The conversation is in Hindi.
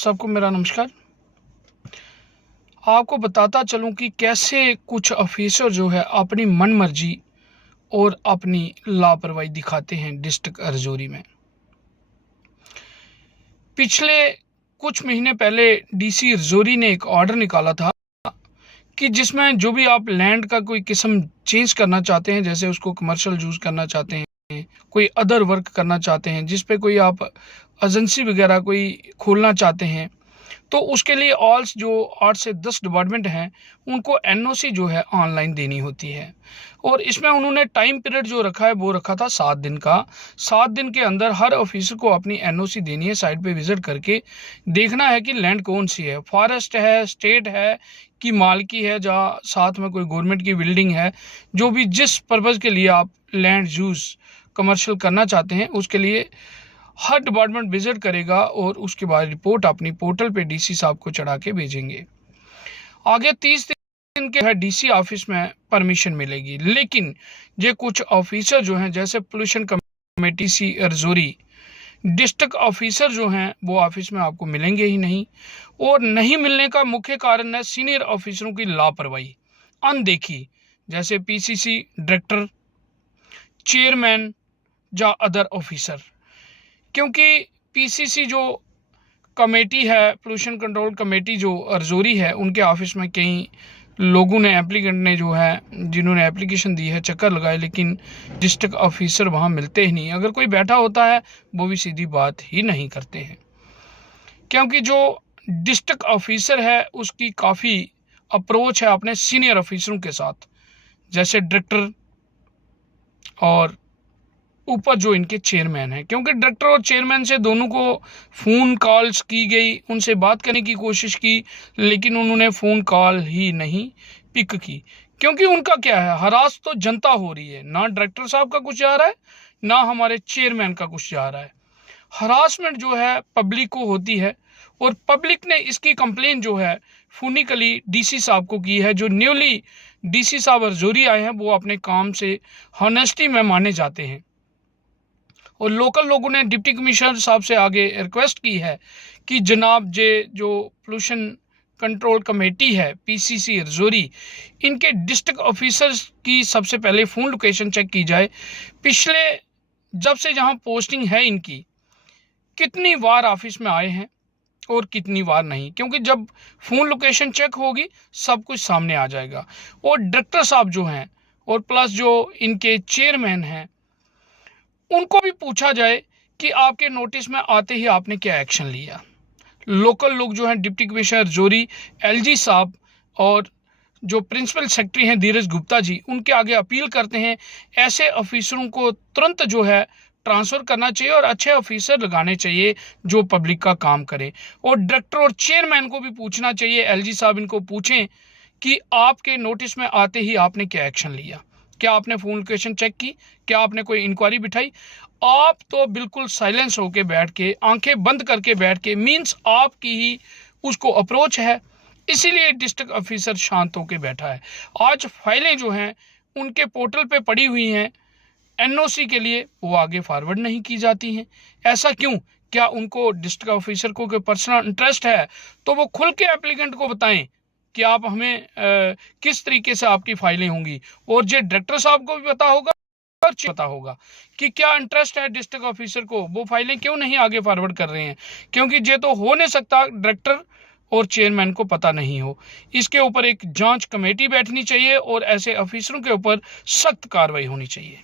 सबको मेरा नमस्कार। आपको बताता चलूं कि कैसे कुछ ऑफिसर जो है अपनी मनमर्जी और अपनी लापरवाही दिखाते हैं डिस्ट्रिक्ट रजौरी में। पिछले कुछ महीने पहले डीसी रजौरी ने एक ऑर्डर निकाला था कि जिसमें जो भी आप लैंड का कोई किस्म चेंज करना चाहते हैं, जैसे उसको कमर्शियल यूज़ करना चाहते हैं, कोई अदर वर्क करना चाहते हैं, जिस पे कोई आप एजेंसी वगैरह कोई खोलना चाहते हैं, तो उसके लिए ऑल जो 8 से 10 डिपार्टमेंट हैं उनको एनओसी जो है ऑनलाइन देनी होती है। और इसमें उन्होंने टाइम पीरियड जो रखा है वो रखा था 7 दिन का। 7 दिन के अंदर हर ऑफिसर को अपनी एनओसी देनी है, साइट पे विजिट करके देखना है कि लैंड कौन सी है, फॉरेस्ट है, स्टेट है कि मालकी है, जहाँ साथ में कोई गवर्नमेंट की बिल्डिंग है, जो भी जिस पर्पज़ के लिए आप लैंड यूज़ कमर्शियल करना चाहते हैं उसके लिए हर डिपार्टमेंट विजिट करेगा और उसके बाद रिपोर्ट अपनी पोर्टल पे डीसी साहब को चढ़ा के भेजेंगे। आगे 30 दिन के डीसी ऑफिस में परमिशन मिलेगी, लेकिन ये कुछ ऑफिसर जो हैं जैसे पोल्यूशन कमेटी सी रजौरी डिस्ट्रिक्ट ऑफिसर जो हैं वो ऑफिस में आपको मिलेंगे ही नहीं। और नहीं मिलने का मुख्य कारण है सीनियर ऑफिसरों की लापरवाही, अनदेखी, जैसे पीसीसी डायरेक्टर, चेयरमैन या अदर ऑफिसर। क्योंकि पीसीसी जो कमेटी है, पोल्यूशन कंट्रोल कमेटी जो रजौरी है, उनके ऑफिस में कई लोगों ने, एप्लीकेंट ने जो है, जिन्होंने एप्लीकेशन दी है, चक्कर लगाए, लेकिन डिस्ट्रिक्ट ऑफिसर वहाँ मिलते ही नहीं। अगर कोई बैठा होता है वो भी सीधी बात ही नहीं करते हैं, क्योंकि जो डिस्ट्रिक्ट ऑफिसर है उसकी काफ़ी अप्रोच है अपने सीनियर ऑफिसरों के साथ, जैसे डायरेक्टर और ऊपर जो इनके चेयरमैन हैं। क्योंकि डायरेक्टर और चेयरमैन से दोनों को फ़ोन कॉल्स की गई, उनसे बात करने की कोशिश की, लेकिन उन्होंने फ़ोन कॉल ही नहीं पिक की। क्योंकि उनका क्या है, हरास तो जनता हो रही है, ना डायरेक्टर साहब का कुछ जा रहा है ना हमारे चेयरमैन का कुछ जा रहा है। हरासमेंट जो है पब्लिक को होती है और पब्लिक ने इसकी कंप्लेन जो है फूनिकली डीसी साहब को की है। जो न्यूली डीसी साहब रजौरी आए हैं वो अपने काम से हॉनेस्टी में माने जाते हैं, और लोकल लोगों ने डिप्टी कमिश्नर साहब से आगे रिक्वेस्ट की है कि जनाब जो पोल्यूशन कंट्रोल कमेटी है पीसीसी रजौरी, इनके डिस्ट्रिक्ट ऑफिसर्स की सबसे पहले फ़ोन लोकेशन चेक की जाए। पिछले जब से जहां पोस्टिंग है इनकी, कितनी बार ऑफिस में आए हैं और कितनी बार नहीं, क्योंकि जब फ़ोन लोकेशन चेक होगी सब कुछ सामने आ जाएगा। और डायरेक्टर साहब जो हैं और प्लस जो इनके चेयरमैन हैं उनको भी पूछा जाए कि आपके नोटिस में आते ही आपने क्या एक्शन लिया। लोकल लोग जो हैं डिप्टी कमिश्नर रजौरी एलजी साहब और जो प्रिंसिपल सेक्रेटरी हैं धीरज गुप्ता जी, उनके आगे अपील करते हैं ऐसे ऑफिसरों को तुरंत जो है ट्रांसफ़र करना चाहिए और अच्छे ऑफिसर लगाने चाहिए जो पब्लिक का काम करें। और डायरेक्टर और चेयरमैन को भी पूछना चाहिए, एलजी साहब इनको पूछें कि आपके नोटिस में आते ही आपने क्या एक्शन लिया, क्या आपने फ़ोन लोकेशन चेक की, क्या आपने कोई इंक्वायरी बिठाई। आप तो बिल्कुल साइलेंस होके बैठ के, आंखें बंद करके बैठ के, मीन्स आपकी ही उसको अप्रोच है, इसीलिए डिस्ट्रिक्ट ऑफिसर शांत होके बैठा है। आज फाइलें जो हैं उनके पोर्टल पे पड़ी हुई हैं एनओसी के लिए, वो आगे फॉरवर्ड नहीं की जाती हैं। ऐसा क्यों? क्या उनको डिस्ट्रिक्ट ऑफिसर को कोई पर्सनल इंटरेस्ट है तो वो खुल के एप्लीकेंट को बताएं कि आप हमें किस तरीके से आपकी फाइलें होंगी। और जो डायरेक्टर साहब को भी पता होगा और पता होगा कि क्या इंटरेस्ट है डिस्ट्रिक्ट ऑफिसर को, वो फाइलें क्यों नहीं आगे फॉरवर्ड कर रहे हैं। क्योंकि ये तो हो नहीं सकता डायरेक्टर और चेयरमैन को पता नहीं हो। इसके ऊपर एक जांच कमेटी बैठनी चाहिए और ऐसे ऑफिसरों के ऊपर सख्त कार्रवाई होनी चाहिए।